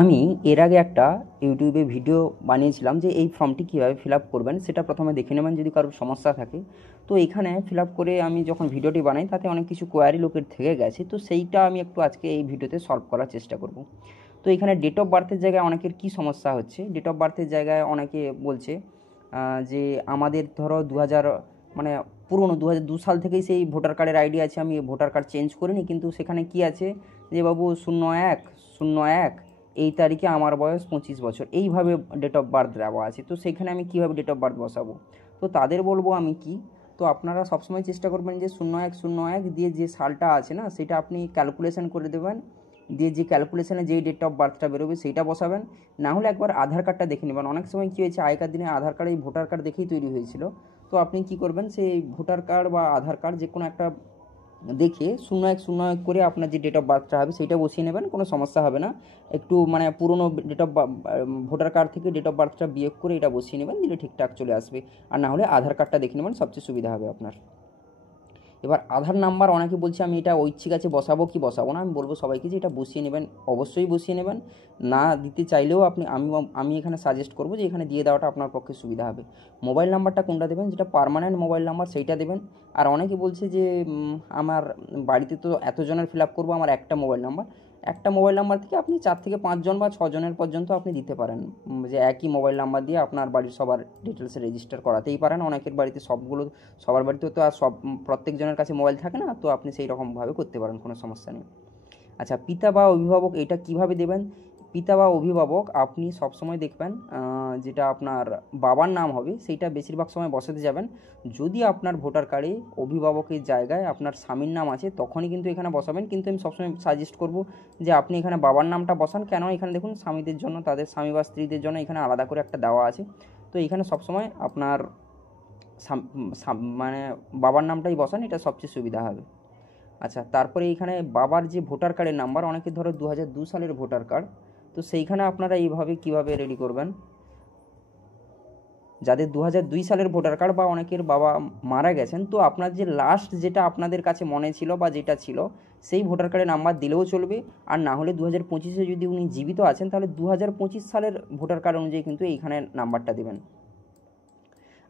আমি এর আগে একটা ইউটিউবে ভিডিও বানিয়েছিলাম যে এই ফর্মটি কীভাবে ফিল আপ করবেন সেটা প্রথমে দেখে নেবেন যদি কারোর সমস্যা থাকে। তো এখানে ফিল আপ করে আমি যখন ভিডিওটি বানাই তাতে অনেক কিছু কোয়ারি লোকের থেকে গেছে, তো সেইটা আমি একটু আজকে এই ভিডিওতে সলভ করার চেষ্টা করব। তো এখানে ডেট অফ বার্থের জায়গায় অনেকের কী সমস্যা হচ্ছে, ডেট অফ বার্থের জায়গায় অনেকে বলছে যে আমাদের ধরো 2000 মানে পুরনো 2002 সাল থেকেই সেই ভোটার কার্ডের আইডি আছে, আমি ভোটার কার্ড চেঞ্জ করিনি, কিন্তু সেখানে কি আছে যে বাবু 01/01 এই তারিখে আমার বয়স 25 বছর, এইভাবে ডেট অফ বার্থ দেওয়া আছে। তো সেখানে আমি কীভাবে ডেট অফ বার্থ বসাবো? তো তাদের বলবো আমি কি, তো আপনারা সবসময় চেষ্টা করবেন যে 01/01 দিয়ে যে সালটা আছে না সেটা আপনি ক্যালকুলেশন করে দেবেন, দিয়ে যে ক্যালকুলেশনে যেই ডেট অফ বার্থটা বেরোবে সেইটা বসাবেন। না হলে একবার আধার কার্ডটা দেখে নেবেন, অনেক সময় কী হয়েছে আগেকার দিনে আধার কার্ড এই ভোটার কার্ড দেখেই তৈরি হয়েছিল। তো আপনি কি করবেন, সেই ভোটার কার্ড বা আধার কার্ড যে কোনো একটা দেখে 01/01 করে আপনার যে ডেট অফ বার্থটা হবে সেইটা বসিয়ে নেবেন, কোনো সমস্যা হবে না। একটু মানে পুরনো ডেট অফ ভোটার কার্ড থেকে ডেট অফ বার্থটা বিয়োগ করে এটা বসিয়ে নেবেন, দিলে ঠিকঠাক চলে আসবে। আর না হলে আধার কার্ডটা দেখে নেবেন, সবচেয়ে সুবিধা হবে আপনার। এবার আধার নাম্বার অনেকে বলছে আমি এটা ঐচ্ছিক আছে বসাবো কি বসাবো না, আমি বলবো সবাইকে যে এটা বসিয়ে নেবেন, অবশ্যই বসিয়ে নেবেন। না দিতে চাইলেও আমি এখানে সাজেস্ট করবো যে এখানে দিয়ে দেওয়াটা আপনার পক্ষে সুবিধা হবে। মোবাইল নাম্বারটা কোনটা দেবেন, যেটা পার্মানেন্ট মোবাইল নাম্বার সেইটা দেবেন। আর অনেকে বলছে যে আমার বাড়িতে তো এতজনের ফিল আপ করবো, আমার একটা মোবাইল নাম্বার, একটা মোবাইল নাম্বার থেকে আপনি 4 থেকে 5 জন বা 6 জনের পর্যন্ত আপনি দিতে পারেন, যে একই মোবাইল নাম্বার দিয়ে আপনার বাড়ির সবার ডিটেলসে রেজিস্টার করাতেই পারেন। অনেকের বাড়িতে সবার বাড়িতে তো আর প্রত্যেকজনের কাছে মোবাইল থাকে না, তো আপনি সেই রকমভাবে করতে পারেন, কোনো সমস্যা নেই। আচ্ছা, পিতা বা অভিভাবক এটা কিভাবে দেবেন? পিতা বা অভিভাবক আপনি সবসময় দেখবেন যেটা আপনার বাবার নাম হবে সেইটা বেশিরভাগ সময় বসাতে যাবেন। যদি আপনার ভোটার কার্ডে অভিভাবকের জায়গায় আপনার স্বামীর নাম আছে তখনই কিন্তু এখানে বসাবেন, কিন্তু আমি সবসময় সাজেস্ট করব যে আপনি এখানে বাবার নামটা বসান। কেন, এখানে দেখুন স্বামীদের জন্য, তাদের স্বামী বা স্ত্রীদের জন্য এখানে আলাদা করে একটা দেওয়া আছে। তো এখানে সবসময় আপনার মানে বাবার নামটাই বসান, এটা সবচেয়ে সুবিধা হবে। আচ্ছা, তারপরে এইখানে বাবার যে ভোটার কার্ডের নাম্বার, অনেকে ধরো 2002 সালের ভোটার কার্ড, তো সেইখানে আপনারা এইভাবে কিভাবে রেডি করবেন, যাদের 2002 সালের ভোটার কার্ড বা অনেকের বাবা মারা গেছেন, তো আপনার যে লাস্ট যেটা আপনাদের কাছে মনে ছিল বা যেটা ছিল সেই ভোটার কার্ডের নাম্বার দিলেও চলবে। আর না হলে 2025-এ যদি উনি জীবিত আছেন তাহলে 2025 সালের ভোটার কার্ড অনুযায়ী কিন্তু এইখানে নাম্বারটা দেবেন।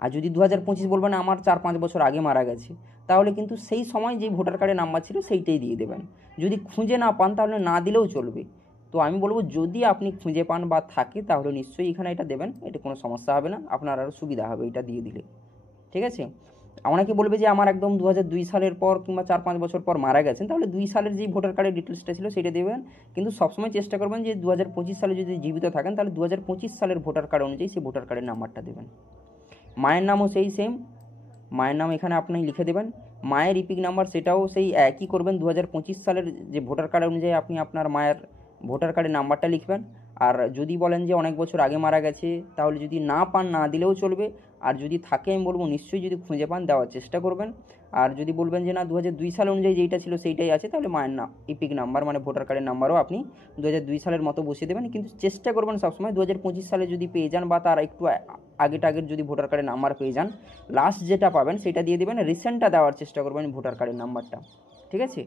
আর যদি 2025 বলবেন আমার 4-5 বছর আগে মারা গেছে, তাহলে কিন্তু সেই সময় যেই ভোটার কার্ডে নাম্বার ছিল সেইটাই দিয়ে দেবেন। যদি খুঁজে না পান তাহলে না দিলেও চলবে। তো আমি বলবো যদি আপনি খুঁজে পান বা থাকে তাহলে নিশ্চয়ই এখানে এটা দেবেন, এটা কোনো সমস্যা হবে না, আপনার আরও সুবিধা হবে এটা দিয়ে দিলে। ঠিক আছে? অনেকে বলবে যে আমার একদম 2002 সালের পর কিংবা 4-5 বছর পর মারা গেছেন, তাহলে 2 সালের যেই ভোটার কার্ডের ডিটেলসটা ছিল সেটা দেবেন। কিন্তু সবসময় চেষ্টা করবেন যে 2025 সালে যদি জীবিত থাকেন তাহলে 2025 সালের ভোটার কার্ড অনুযায়ী সেই ভোটার কার্ডের নাম্বারটা দেবেন। মায়ের নামও সেই সেম, মায়ের নাম এখানে আপনি লিখে দেবেন। মায়ের ইপিক নাম্বার সেটাও সেই একই করবেন, 2025 সালের যে ভোটার কার্ড অনুযায়ী আপনি আপনার মায়ের ভোটার কার্ডের নাম্বারটা লিখবেন। আর যদি বলেন যে অনেক বছর আগে মারা গেছে, তাহলে যদি না পান না দিলেও চলবে। আর যদি থাকে আমি বলবো নিশ্চয়ই যদি খুঁজে পান দেওয়ার চেষ্টা করবেন। আর যদি বলবেন যে না 2002 সাল অনুযায়ী যেইটা ছিল সেইটাই আছে, তাহলে মায়ের নাম ইপিক নাম্বার মানে ভোটার কার্ডের নাম্বারও আপনি 2002 সালের মতো বসিয়ে দেবেন। কিন্তু চেষ্টা করবেন সবসময় 2025 সালে যদি পেয়ে যান বা তার একটু আগের যদি ভোটার কার্ডের নাম্বার পেয়ে যান, লাস্ট যেটা পাবেন সেটা দিয়ে দেবেন, রিসেন্টটা দেওয়ার চেষ্টা করবেন ভোটার কার্ডের নাম্বারটা। ঠিক আছে?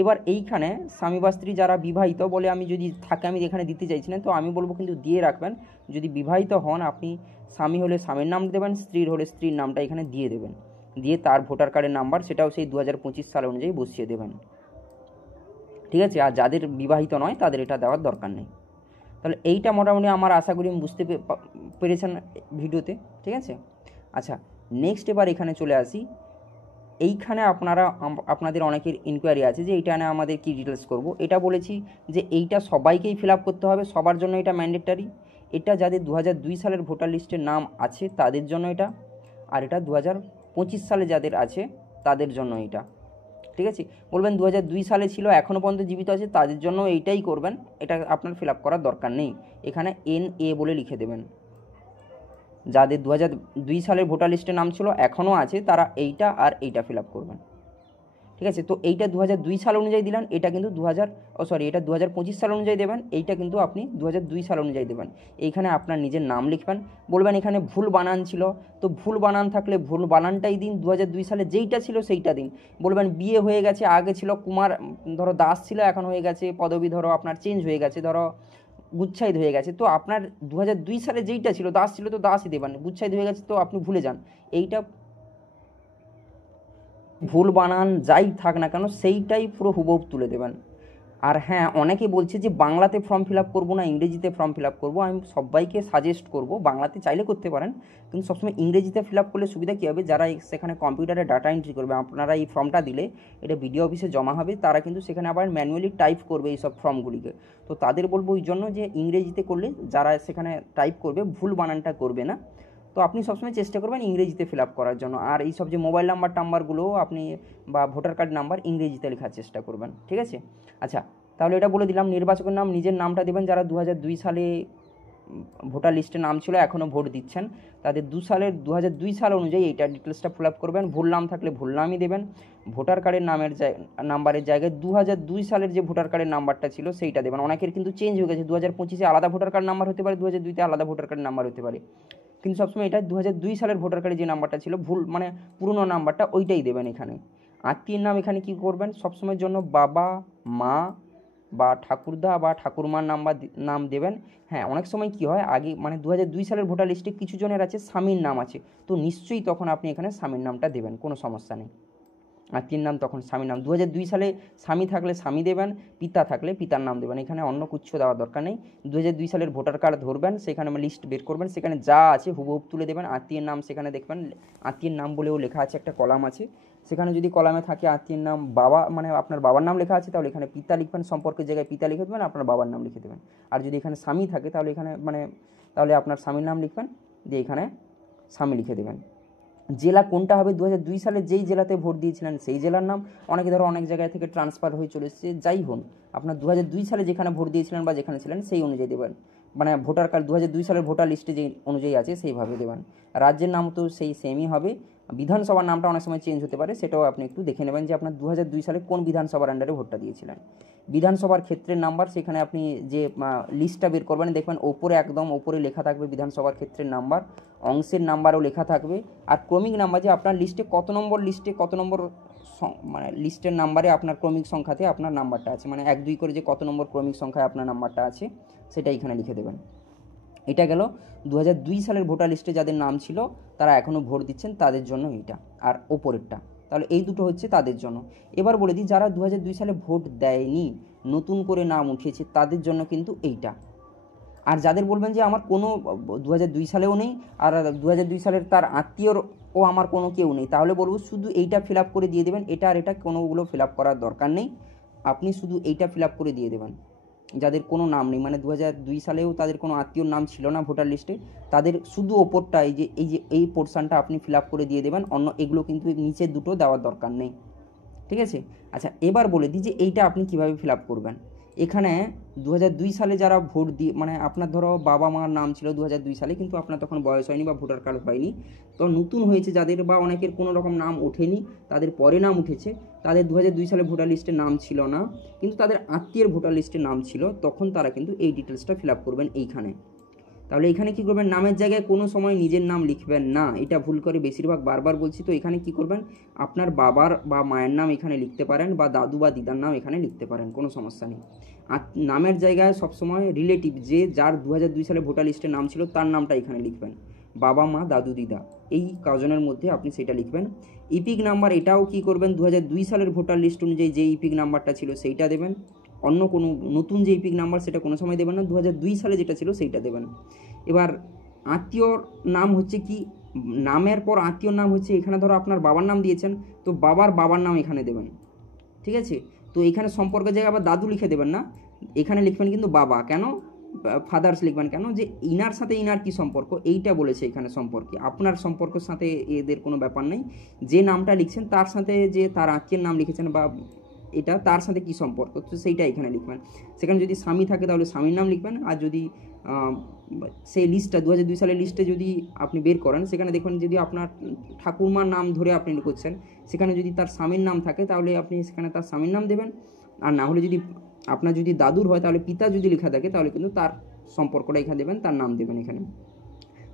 এবার এইখানে স্বামী বা স্ত্রী যারা বিবাহিত বলে আমি যদি থাকে আমি এখানে দিতে চাইছি না, তো আমি বলবো কিন্তু দিয়ে রাখবেন। যদি বিবাহিত হন আপনি, স্বামী হলে স্বামীর নাম দেবেন, স্ত্রীর হলে স্ত্রীর নামটা এখানে দিয়ে দেবেন, দিয়ে তার ভোটার কার্ডের নাম্বার সেটাও সেই 2025 সাল অনুযায়ী বসিয়ে দেবেন। ঠিক আছে? আর যাদের বিবাহিত নয় তাদের এটা দেওয়ার দরকার নেই। তাহলে এইটা মোটামুটি আমার আশা করি বুঝতে পেরেছেন ভিডিওতে। ঠিক আছে? আচ্ছা, নেক্সট এবার এখানে চলে আসি। এইখানে আপনাদের অনেকের ইনকোয়ারি আছে যে এইটা আমাদের কি ডিটেলস করব। এটা বলেছি যে এইটা সবাইকেই ফিল আপ করতে হবে, সবার জন্য এটা ম্যান্ডেটারি। এটা যাদের 2002 সালের ভোটার লিস্টের নাম আছে তাদের জন্য এটা, আর এটা 2025 সালে যাদের আছে তাদের জন্য এটা। ঠিক আছে? বলবেন 2002 সালে ছিল এখনও পর্যন্ত জীবিত আছে তাদের জন্য এইটাই করবেন, এটা আপনার ফিল আপ করার দরকার নেই। এখানে NA বলে লিখে দেবেন। যাদের 2002 সালের ভোটার লিস্টে নাম ছিল এখনও আছে তারা এইটা আর এইটা ফিল আপ করবেন। ঠিক আছে? তো এইটা 2002 সাল অনুযায়ী দিলেন, এটা কিন্তু এটা 2025 সাল অনুযায়ী দেবেন, এইটা কিন্তু আপনি 2002 সাল অনুযায়ী দেবেন। এইখানে আপনার নিজের নাম লিখবেন। বলবেন এখানে ভুল বানান ছিল, তো ভুল বানান থাকলে ভুল বানানটাই দিন, 2002 সালে যেইটা ছিল সেইটা দিন। বলবেন বিয়ে হয়ে গেছে, আগে ছিল কুমার ধরো দাস ছিল, এখন হয়ে গেছে পদবী ধরো আপনার চেঞ্জ হয়ে গেছে, ধরো গুচ্ছাইত হয়ে গেছে, তো আপনার 2002 সালে যেইটা ছিল দাস ছিল তো দাসই দেবেন, গুচ্ছাইত হয়ে গেছে তো আপনি ভুলে যান। এইটা ভুল বানান যাই থাক না কেন সেইটাই পুরো হুবহু তুলে দেবেন। আর হ্যাঁ, অনেকে বলছে যে বাংলাতে ফর্ম ফিল আপ করবো না ইংরেজিতে ফর্ম ফিল আপ করবো। আমি সবাইকে সাজেস্ট করব বাংলাতে চাইলে করতে পারেন, কিন্তু সবসময় ইংরেজিতে ফিল আপ করলে সুবিধা কী হবে, যারা সেখানে কম্পিউটারে ডাটা এন্ট্রি করবে, আপনারা এই ফর্মটা দিলে এটা বিডিও অফিসে জমা হবে, তারা কিন্তু সেখানে আবার ম্যানুয়ালি টাইপ করবে এই সব ফর্মগুলিকে। তো তাদের বলবো ওই জন্য যে ইংরেজিতে করলে যারা সেখানে টাইপ করবে ভুল বানানটা করবে না। তো আপনি সবসময় চেষ্টা করবেন ইংরেজিতে ফিল আপ করার জন্য। আর এই সব যে মোবাইল নাম্বার টাম্বারগুলো আপনি বা ভোটার কার্ড নাম্বার ইংরেজিতে লেখার চেষ্টা করবেন, ঠিক আছে। আচ্ছা, তাহলে এটা বলে দিলাম। নির্বাচকের নাম নিজের নামটা দেবেন, যারা 2002 সালে ভোটার লিস্টে নাম ছিল এখনও ভোট দিচ্ছেন, তাদের 2002 সাল অনুযায়ী এইটা ডিটেলসটা ফিল আপ করবেন। ভুল নাম থাকলে ভুল নামই দেবেন। ভোটার কার্ডের নাম্বারের জায়গায় 2002 সালের যে ভোটার কার্ডের নাম্বারটা ছিল সেইটা দেবেন। অনেকের কিন্তু চেঞ্জ হয়ে গেছে, 2025-এ আলাদা ভোটার কার্ড নাম্বার হতে পারে, 2002-তে আলাদা ভোটার কার্ড নাম্বার হতে পারে, কিন্তু সবসময় এটা 2002 সালের ভোটার কার্ডে যে নাম্বারটা ছিল ভুল মানে পুরনো নাম্বারটা ওইটাই দেবেন এখানে। আত্মীয়ের নাম এখানে কী করবেন, সবসময়ের জন্য বাবা, মা বা ঠাকুরদা বা ঠাকুরমার নাম দেবেন। হ্যাঁ, অনেক সময় কি হয় আগে মানে 2002 সালের ভোটার লিস্টে কিছু জনের আছে স্বামীর নাম আছে, তো নিশ্চয়ই তখন আপনি এখানে স্বামীর নামটা দেবেন, কোনো সমস্যা নেই। আত্মীয়ের নাম তখন স্বামীর নাম, 2002 সালে স্বামী থাকলে স্বামী দেবেন, পিতা থাকলে পিতার নাম দেবেন, এখানে অন্য কিছু দেওয়ার দরকার নেই। 2002 সালের ভোটার কার্ড ধরবেন, সেখানে লিস্ট বের করবেন, সেখানে যা আছে হুবহু তুলে দেবেন। আত্মীয়ের নাম সেখানে দেখবেন আত্মীয়ের নাম বলেও লেখা আছে, একটা কলাম আছে, সেখানে যদি কলামে থাকে আত্মীয়ের নাম বাবা মানে আপনার বাবার নাম লেখা আছে, তাহলে এখানে পিতা লিখবেন, সম্পর্কের জায়গায় পিতা লিখে দেবেন, আপনার বাবার নাম লিখে দেবেন। আর যদি এখানে স্বামী থাকে তাহলে এখানে তাহলে আপনার স্বামীর নাম লিখবেন, দিয়ে এখানে স্বামী লিখে দেবেন। জেলা কোনটা হবে, 2002 সালে যেই জেলাতে ভোট দিয়েছিলেন সেই জেলার নাম। অনেকে ধরো অনেক জায়গায় থেকে ট্রান্সফার হয়ে চলে এসেছে, যাই হোন আপনার 2002 সালে যেখানে ভোট দিয়েছিলেন বা যেখানে ছিলেন সেই অনুযায়ী দেবেন, মানে ভোটার কার্ড 2002 সালের ভোটার লিস্টে যে অনুযায়ী আছে সেইভাবে দেবেন। রাজ্যের নাম তো সেই সেমই হবে। বিধানসভার নামটা অনেক সময় চেঞ্জ হতে পারে, সেটাও আপনি একটু দেখে নেবেন যে আপনার 2002 সালে কোন বিধানসভার আন্ডারে ভোটটা দিয়েছিলেন। বিধানসভার ক্ষেত্রের নাম্বার, সেখানে আপনি যে লিস্টটা বের করবেন দেখবেন ওপরে একদম ওপরে লেখা থাকবে বিধানসভার ক্ষেত্রের নাম্বার, অংশের নাম্বারও লেখা থাকবে, আর ক্রমিক নাম্বার যে আপনার লিস্টে কত নম্বর মানে লিস্টের নাম্বারে আপনার ক্রমিক সংখ্যাতে আপনার নাম্বারটা আছে, মানে 1 2 করে যে কত নম্বর ক্রমিক সংখ্যায় আপনার নাম্বারটা আছে সেটা এখানে লিখে দেবেন। এটা গেল 2002 সালের ভোটার লিস্টে যাদের নাম ছিল তারা এখনও ভোট দিচ্ছেন তাদের জন্য এইটা, আর ওপরেরটা, তাহলে এই দুটো হচ্ছে তাদের জন্য। এবার বলে দিই যারা 2002 সালে ভোট দেয়নি, নতুন করে নাম উঠিয়েছে তাদের জন্য কিন্তু এইটা। আর যাদের বলবেন যে আমার কোনো 2002 সালেও নেই আর 2002 সালের তার আত্মীয়র ও আমার কোনো কেউ নেই, তাহলে বলবো শুধু এইটা ফিল আপ করে দিয়ে দেবেন, এটা আর এটা কোনোগুলো ফিল আপ করার দরকার নেই, আপনি শুধু এইটা ফিল আপ করে দিয়ে দেবেন। যাদের কোনো নাম নেই মানে 2002 সালেও তাদের কোনো আত্মীয়র নাম ছিল না ভোটার লিস্টে, তাদের শুধু ওপরটা এই পোর্শনটা আপনি ফিল আপ করে দিয়ে দেবেন, অন্য এগুলো কিন্তু নিচে দুটো দেওয়ার দরকার নেই, ঠিক আছে। আচ্ছা, এবার বলে দিই যে এইটা আপনি কিভাবে ফিল আপ করবেন। এখানে 2002 সালে যারা ভোট দিয়ে মানে আপনার ধরো বাবা মার নাম ছিল 2002 সালে, কিন্তু আপনার তখন বয়স হয়নি বা ভোটার কার্ড হয়নি, তো নতুন হয়েছে যাদের বা অনেকের কোনো রকম নাম ওঠেনি, তাদের পরে নাম উঠেছে, তাদের 2002 সালে ভোটার লিস্টে নাম ছিল না, কিন্তু তাদের আত্মীয়ের ভোটার লিস্টে নাম ছিল, তখন তারা কিন্তু এই ডিটেলসটা ফিল আপ করবেন এইখানে। তাহলে এখানে কি করবেন, নামের জায়গায় কোনো সময় নিজের নাম লিখবেন না, এটা ভুল করে বেশিরভাগ বারবার বলছি। তো এখানে কি করবেন, আপনার বাবার বা মায়ের নাম এখানে লিখতে পারেন, বা দাদু বা দিদার নাম এখানে লিখতে পারেন, কোনো সমস্যা নেই। আর নামের জায়গায় সবসময় রিলেটিভ যে যার 2002 সালে ভোটার লিস্টে নাম ছিল তার নামটা এখানে লিখবেন, বাবা মা দাদু দিদা এই কজনের মধ্যে আপনি সেটা লিখবেন। ইপিক নাম্বার এটাও কি করবেন, 2002 সালের ভোটার লিস্ট অনুযায়ী যে ইপিক নাম্বারটা ছিল সেইটা দেবেন, অন্য কোনো নতুন যে ইপিক নাম্বার সেটা কোনো সময় দেবেন না, 2002 সালে যেটা ছিল সেইটা দেবেন। এবার আত্মীয়র নাম হচ্ছে কি, নামের পর আত্মীয়র নাম হচ্ছে, এখানে ধরো আপনার বাবার নাম দিয়েছেন তো বাবার নাম এখানে দেবেন, ঠিক আছে। তো এখানে সম্পর্কের জায়গায় আবার দাদু লিখে দেবেন না, এখানে লিখবেন কিন্তু বাবা, কেন ফাদার্স লিখবেন কেন, যে ইনার সাথে ইনার কি সম্পর্ক এইটা বলেছে এখানে সম্পর্কে, আপনার সম্পর্কের সাথে এদের কোনো ব্যাপার নেই, যে নামটা লিখছেন তার সাথে যে তার আত্মীয়ের নাম লিখেছেন বা এটা তার সাথে কি সম্পর্ক, তো সেইটা এখানে লিখবেন। সেখানে যদি স্বামী থাকে তাহলে স্বামীর নাম লিখবেন, আর যদি সেই লিস্টটা 2002 সালের লিস্টে যদি আপনি বের করেন সেখানে দেখবেন যদি আপনার ঠাকুরমার নাম ধরে আপনি লিখছেন, সেখানে যদি তার স্বামীর নাম থাকে তাহলে আপনি সেখানে তার স্বামীর নাম দেবেন, আর না হলে যদি আপনার যদি দাদুর হয় তাহলে পিতা যদি লেখা থাকে তাহলে কিন্তু তার সম্পর্কটা এখানে দেবেন, তার নাম দেবেন এখানে।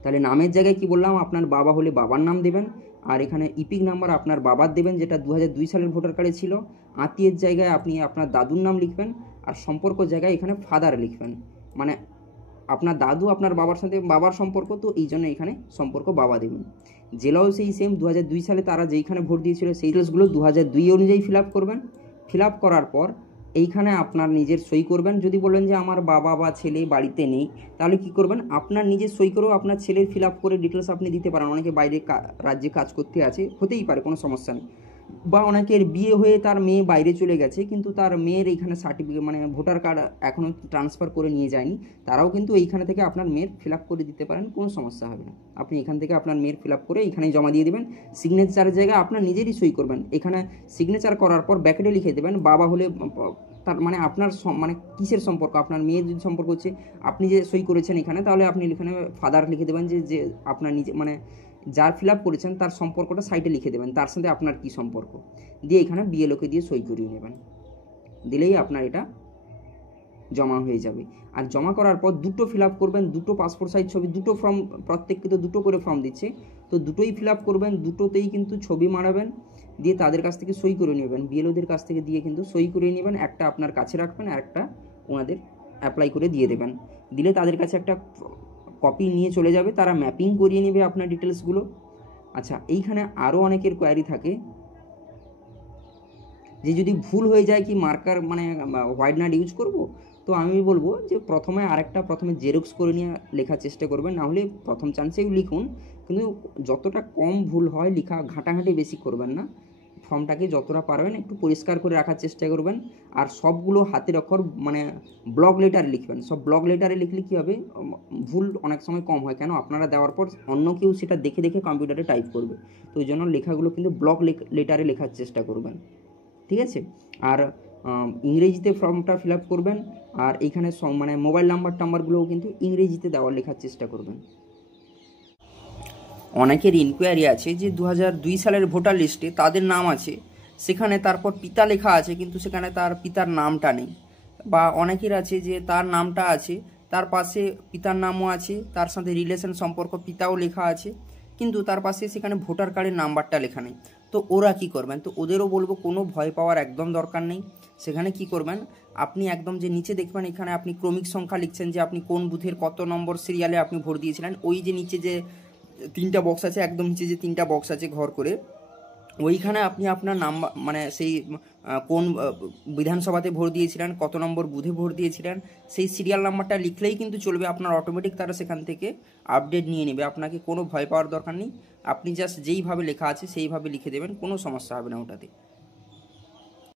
তাহলে নামের জায়গায় কি বললাম, আপনার বাবা হলে বাবার নাম দেবেন, আর এখানে ইপিক নাম্বার আপনার বাবার দেবেন যেটা 2002 সালের ভোটার কার্ডে ছিল, আত্মীয়ের জায়গায় আপনি আপনার দাদুর নাম লিখবেন, আর সম্পর্ক জায়গায় এখানে ফাদার লিখবেন। মানে আপনার দাদু আপনার বাবার সাথে বাবার সম্পর্ক, তো এই জন্য এখানে সম্পর্ক বাবা দেবেন। জেলাও সেই সেম 2002 সালে তারা যেইখানে ভোট দিয়েছিল সেই ডিটেলসগুলো 2002 অনুযায়ী ফিল আপ করবেন। ফিল আপ করার পর এইখানে আপনার নিজের সই করবেন। যদি বলেন যে আমার বাবা বা ছেলে বাড়িতে নেই, তাহলে কি করবেন, আপনার নিজের সই করেও আপনার ছেলের ফিল আপ করে ডিটেলস আপনি দিতে পারেন। অনেকে বাইরে রাজ্যে কাজ করতে আছে, হতেই পারে, কোনো সমস্যা নেই। বা অনেকের বিয়ে হয়ে তার মেয়ে বাইরে চলে গেছে, কিন্তু তার মেয়ের এইখানে সার্টিফিকেট মানে ভোটার কার্ড এখনও ট্রান্সফার করে নিয়ে যায়নি, তারাও কিন্তু এইখানে থেকে আপনার মেয়ের ফিল আপ করে দিতে পারেন, কোনো সমস্যা হবে না। আপনি এখান থেকে আপনার মেয়ের ফিল আপ করে এখানেই জমা দিয়ে দেবেন। সিগনেচারের জায়গায় আপনার নিজেরই সই করবেন। এখানে সিগনেচার করার পর ব্যাকেটে লিখে দেবেন বাবা হলে, তার মানে আপনার মানে কিসের সম্পর্ক, আপনার মেয়ের যদি সম্পর্ক হচ্ছে আপনি যে সই করেছেন এখানে, তাহলে আপনি এখানে ফাদার লিখে দেবেন, যে আপনার নিজে মানে যার ফিল আপ করেছেন তার সম্পর্কটা সাইডে লিখে দেবেন, তার সাথে আপনার কি সম্পর্ক, দিয়ে এখানে বিএলওকে দিয়ে সই করিয়ে নেবেন। দিলেই আপনার এটা জমা হয়ে যাবে। আর জমা করার পর দুটো ফিল আপ করবেন, দুটো পাসপোর্ট সাইজ ছবি, দুটো ফর্ম, প্রত্যেককে তো দুটো করে ফর্ম দিচ্ছে, তো দুটোই ফিল আপ করবেন, দুটোতেই কিন্তু ছবি মারাবেন, দিয়ে তাদের কাছ থেকে সই করে নেবেন, বিএলওদের কাছ থেকে দিয়ে কিন্তু সই করে নেবেন। একটা আপনার কাছে রাখবেন আর একটা ওনাদের অ্যাপ্লাই করে দিয়ে দেবেন। দিলে তাদের কাছে একটা কপি নিয়ে চলে যাবে, তারা ম্যাপিং করিয়ে নেবে আপনার ডিটেলসগুলো। আচ্ছা, এইখানে আরও অনেকের কোয়ারি থাকে যে যদি ভুল হয়ে যায় কি মার্কার মানে হোয়াইট নাট ইউজ করব, তো আমি বলবো যে প্রথমে জেরক্স করে নিয়ে লেখার চেষ্টা করবেন, না হলে প্রথম চান্সেই লিখুন, কিন্তু যতটা কম ভুল হয় লেখা, ঘাঁটাঘাঁটি বেশি করবেন না। ফর্মটাকে যতটা পারবেন একটু পরিষ্কার করে রাখার চেষ্টা করবেন। আর সবগুলো হাতের অক্ষর মানে ব্লক লেটারে লিখবেন। সব ব্লক লেটারে লিখলে কী হবে, ভুল অনেক সময় কম হয়, কেন আপনারা দেওয়ার পর অন্য কেউ সেটা দেখে দেখে কম্পিউটারে টাইপ করবে, তো ওই জন্য লেখাগুলো কিন্তু ব্লক লেটারে লেখার চেষ্টা করবেন, ঠিক আছে। আর ইংরেজিতে ফর্মটা ফিল আপ করবেন, আর এইখানে মানে মোবাইল নাম্বারগুলোও কিন্তু ইংরেজিতে দেওয়ার লেখার চেষ্টা করবেন। অনেকের ইনকোয়ারি আছে যে 2002 সালের ভোটার লিস্টে তাদের নাম আছে, সেখানে তারপর পিতা লেখা আছে কিন্তু সেখানে তার পিতার নামটা নেই, বা অনেকের আছে যে তার নামটা আছে, তার পাশে পিতার নামও আছে, তার সাথে রিলেশন সম্পর্ক পিতাও লেখা আছে, কিন্তু তার পাশে সেখানে ভোটার কার্ডের নাম্বারটা লেখা নেই। তো ওরা কি করবেন, তো ওদেরও বলবো কোনো ভয় পাওয়ার একদম দরকার নেই। সেখানে কি করবেন, আপনি একদম যে নিচে দেখবেন এখানে আপনি ক্রমিক সংখ্যা লিখছেন যে আপনি কোন বুথের কত নম্বর সিরিয়ালে আপনি ভোট দিয়েছিলেন, ওই যে নিচে যে 3টা বক্স আছে, একদম নিচে যে 3টা বক্স আছে ঘর করে, ওইখানে আপনি আপনার নাম্বার মানে সেই কোন বিধানসভাতে ভোট দিয়েছিলেন, কত নম্বর বুথে ভোট দিয়েছিলেন, সেই সিরিয়াল নাম্বারটা লিখলেই কিন্তু চলবে। আপনার অটোমেটিক তারা সেখান থেকে আপডেট নিয়ে নেবে, আপনাকে কোনো ভয় পাওয়ার দরকার নেই। আপনি জাস্ট যেইভাবে লেখা আছে সেইভাবে লিখে দেবেন, কোনো সমস্যা হবে না ওটাতে।